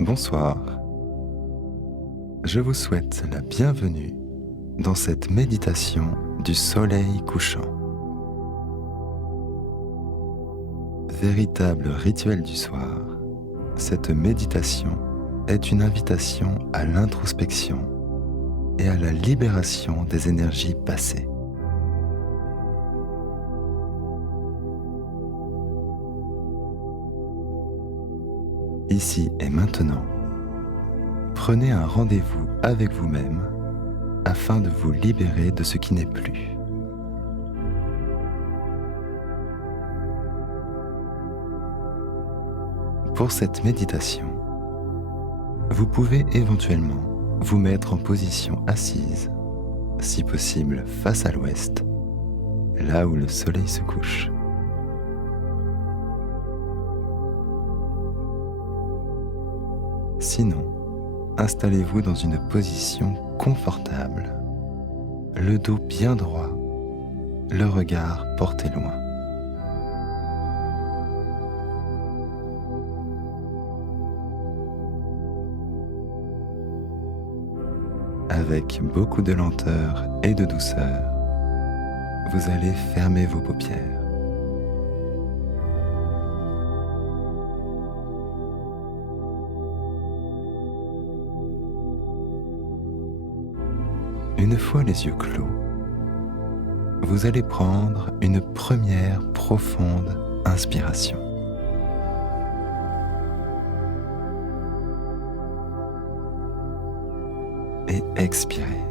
Bonsoir. Je vous souhaite la bienvenue dans cette méditation du soleil couchant. Véritable rituel du soir, cette méditation est une invitation à l'introspection et à la libération des énergies passées. Ici et maintenant, prenez un rendez-vous avec vous-même afin de vous libérer de ce qui n'est plus. Pour cette méditation, vous pouvez éventuellement vous mettre en position assise, si possible face à l'ouest, là où le soleil se couche. Sinon, installez-vous dans une position confortable, le dos bien droit, le regard porté loin. Avec beaucoup de lenteur et de douceur, vous allez fermer vos paupières. Une fois les yeux clos, vous allez prendre une première profonde inspiration. Et expirez.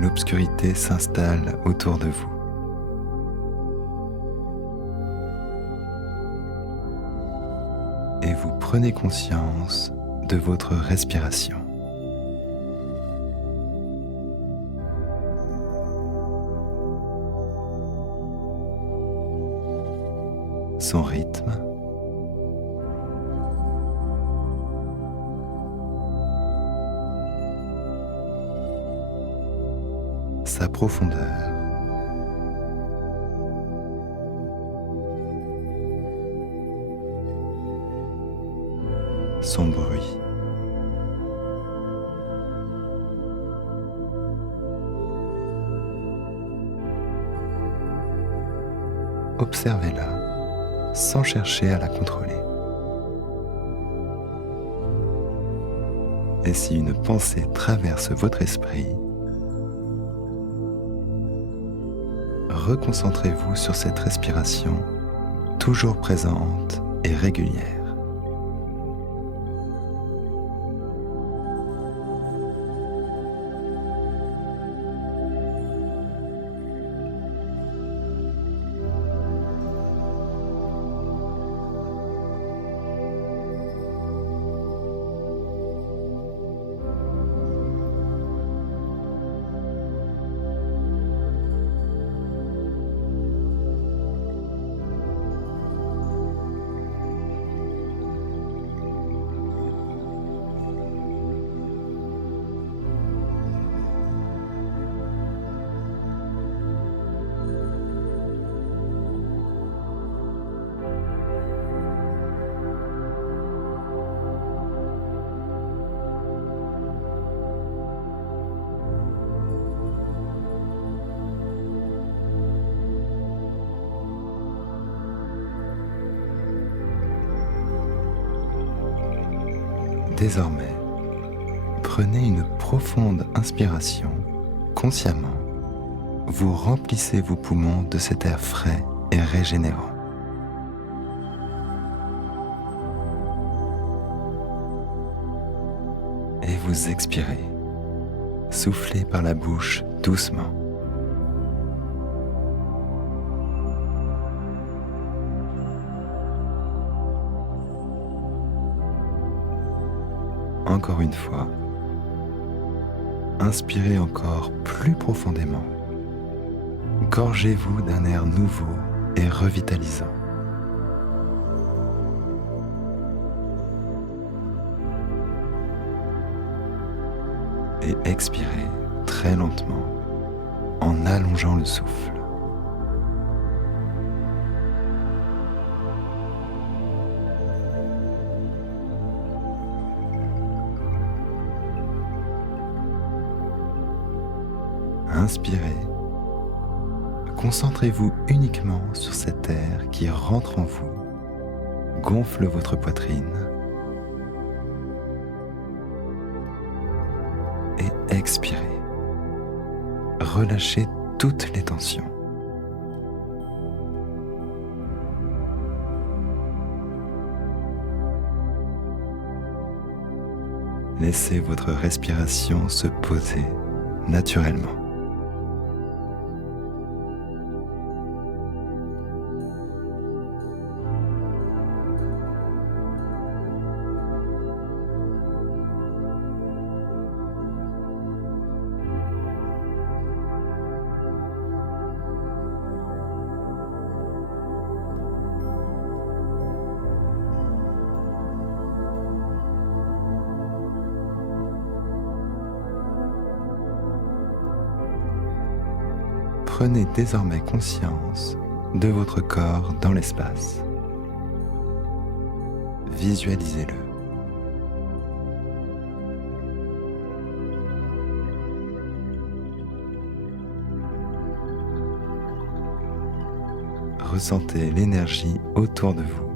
L'obscurité s'installe autour de vous. Et vous prenez conscience de votre respiration. Son rythme, sa profondeur, son bruit. Observez-la sans chercher à la contrôler. Et si une pensée traverse votre esprit, reconcentrez-vous sur cette respiration toujours présente et régulière. Désormais, prenez une profonde inspiration consciemment. Vous remplissez vos poumons de cet air frais et régénérant. Et vous expirez. Soufflez par la bouche doucement. Encore une fois, inspirez encore plus profondément. Gorgez-vous d'un air nouveau et revitalisant. Et expirez très lentement en allongeant le souffle. Inspirez. Concentrez-vous uniquement sur cet air qui rentre en vous, gonfle votre poitrine et expirez. Relâchez toutes les tensions. Laissez votre respiration se poser naturellement. Prenez désormais conscience de votre corps dans l'espace. Visualisez-le. Ressentez l'énergie autour de vous.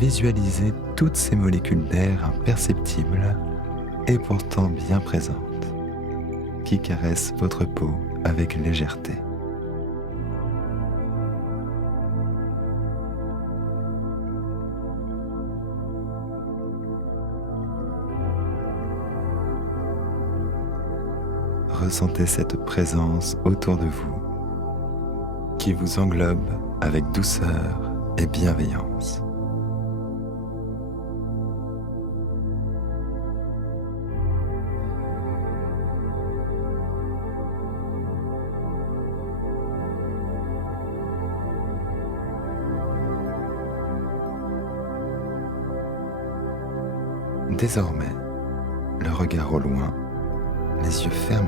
Visualisez toutes ces molécules d'air imperceptibles et pourtant bien présentes, qui caressent votre peau avec légèreté. Ressentez cette présence autour de vous, qui vous englobe avec douceur et bienveillance. Désormais, le regard au loin, les yeux fermés,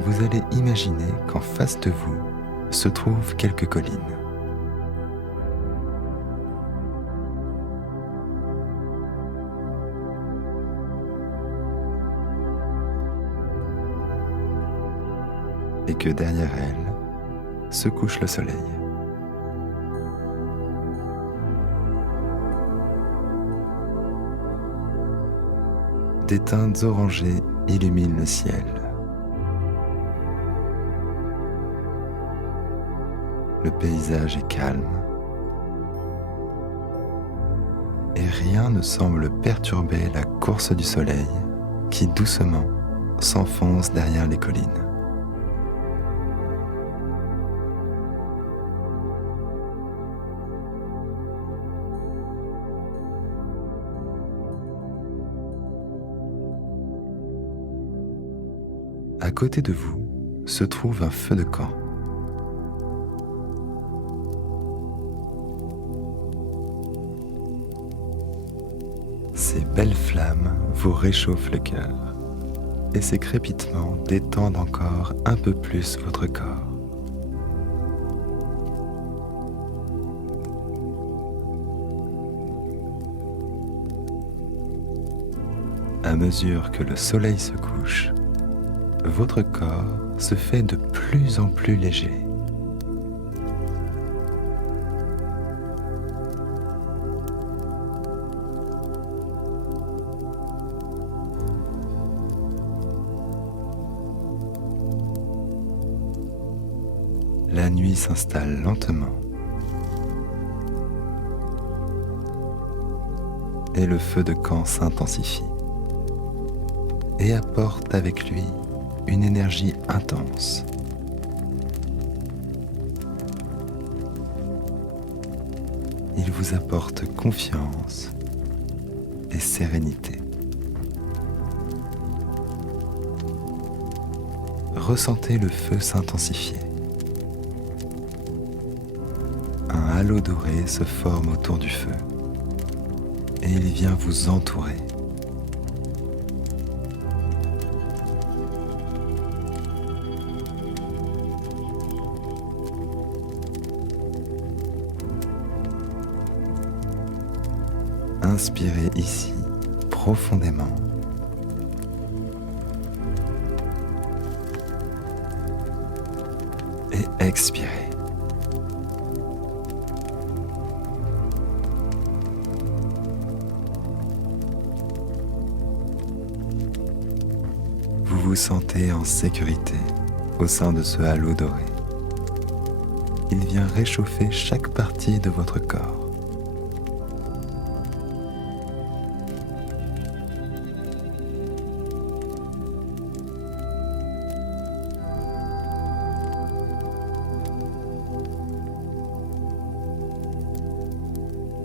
vous allez imaginer qu'en face de vous se trouvent quelques collines. Et que derrière elles se couche le soleil. Des teintes orangées illuminent le ciel. Le paysage est calme et rien ne semble perturber la course du soleil qui doucement s'enfonce derrière les collines. À côté de vous se trouve un feu de camp. Ces belles flammes vous réchauffent le cœur et ces crépitements détendent encore un peu plus votre corps. À mesure que le soleil se couche, votre corps se fait de plus en plus léger. La nuit s'installe lentement et le feu de camp s'intensifie et apporte avec lui une énergie intense. Il vous apporte confiance et sérénité. Ressentez le feu s'intensifier. Un halo doré se forme autour du feu et il vient vous entourer. Inspirez ici profondément et expirez. Vous vous sentez en sécurité au sein de ce halo doré. Il vient réchauffer chaque partie de votre corps.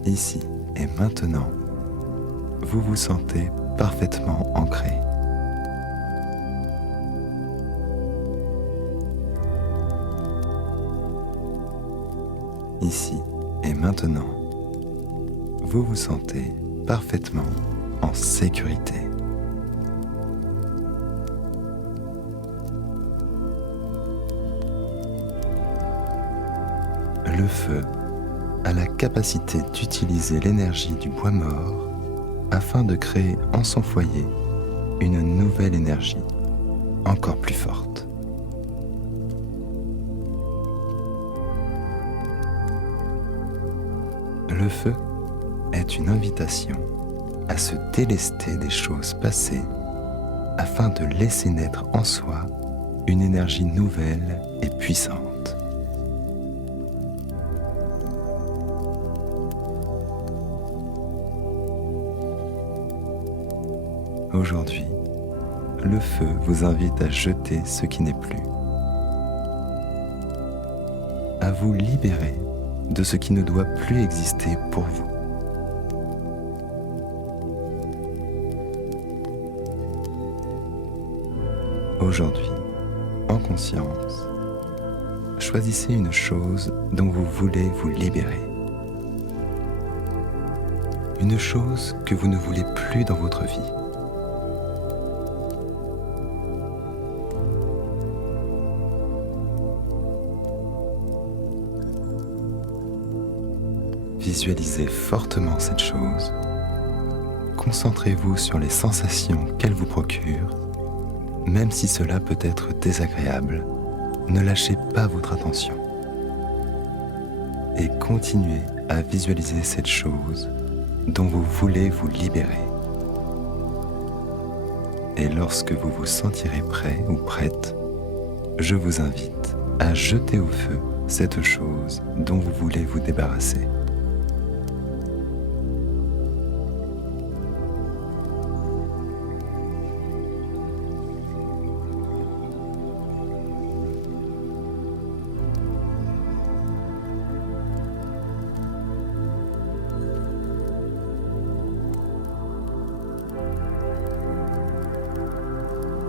Ici et maintenant, vous vous sentez parfaitement ancré. Ici et maintenant, vous vous sentez parfaitement en sécurité. Le feu a la capacité d'utiliser l'énergie du bois mort afin de créer en son foyer une nouvelle énergie encore plus forte. Le feu est une invitation à se délester des choses passées afin de laisser naître en soi une énergie nouvelle et puissante. Aujourd'hui, le feu vous invite à jeter ce qui n'est plus, à vous libérer de ce qui ne doit plus exister pour vous. Aujourd'hui, en conscience, choisissez une chose dont vous voulez vous libérer. Une chose que vous ne voulez plus dans votre vie. Visualisez fortement cette chose. Concentrez-vous sur les sensations qu'elle vous procure. Même si cela peut être désagréable, ne lâchez pas votre attention. Et continuez à visualiser cette chose dont vous voulez vous libérer. Et lorsque vous vous sentirez prêt ou prête, je vous invite à jeter au feu cette chose dont vous voulez vous débarrasser.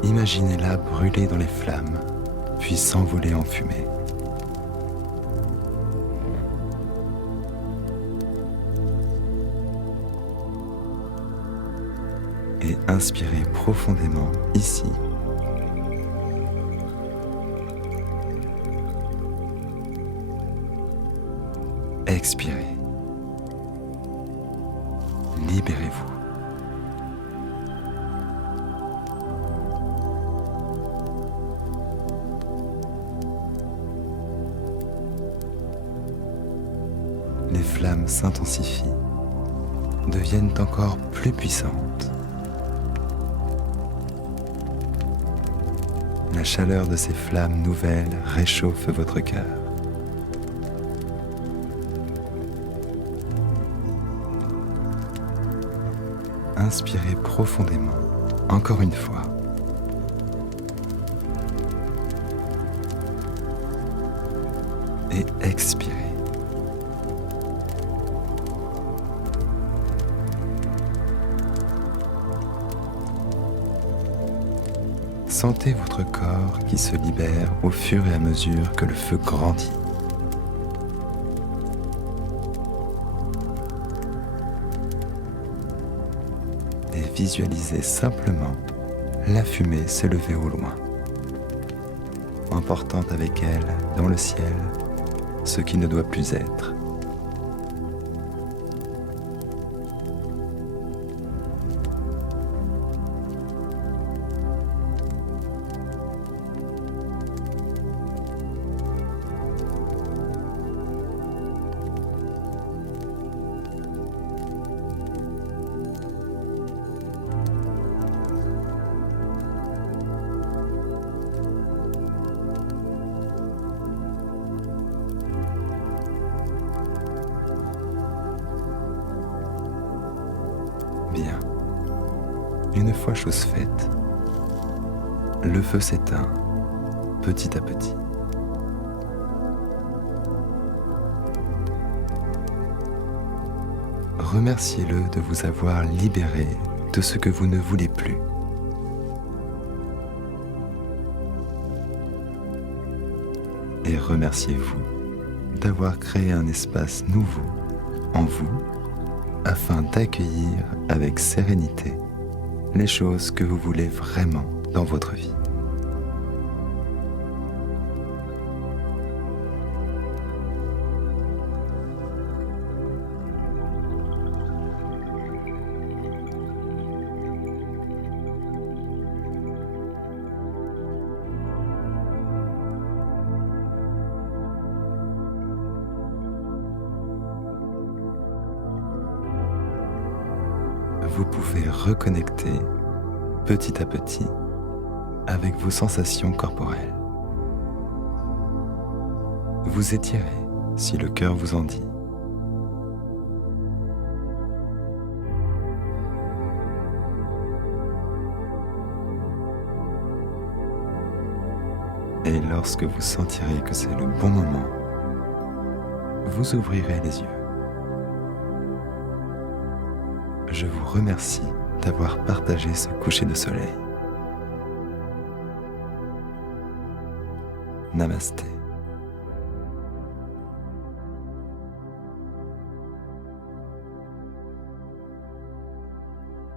Imaginez-la brûler dans les flammes, puis s'envoler en fumée. Et inspirez profondément ici. Expirez. Libérez-vous. Les flammes s'intensifient, deviennent encore plus puissantes. La chaleur de ces flammes nouvelles réchauffe votre cœur. Inspirez profondément, encore une fois. Et expirez. Sentez votre corps qui se libère au fur et à mesure que le feu grandit. visualisez simplement la fumée s'élever au loin, emportant avec elle dans le ciel ce qui ne doit plus être. Bien. Une fois chose faite, le feu s'éteint petit à petit. Remerciez-le de vous avoir libéré de ce que vous ne voulez plus. Et remerciez-vous d'avoir créé un espace nouveau en vous afin d'accueillir avec sérénité les choses que vous voulez vraiment dans votre vie. Vous pouvez reconnecter petit à petit avec vos sensations corporelles. Vous étirez si le cœur vous en dit. Et lorsque vous sentirez que c'est le bon moment, vous ouvrirez les yeux. Je vous remercie d'avoir partagé ce coucher de soleil. Namasté.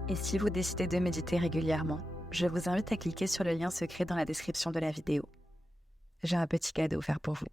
Et si vous décidez de méditer régulièrement, je vous invite à cliquer sur le lien secret dans la description de la vidéo. J'ai un petit cadeau offert pour vous.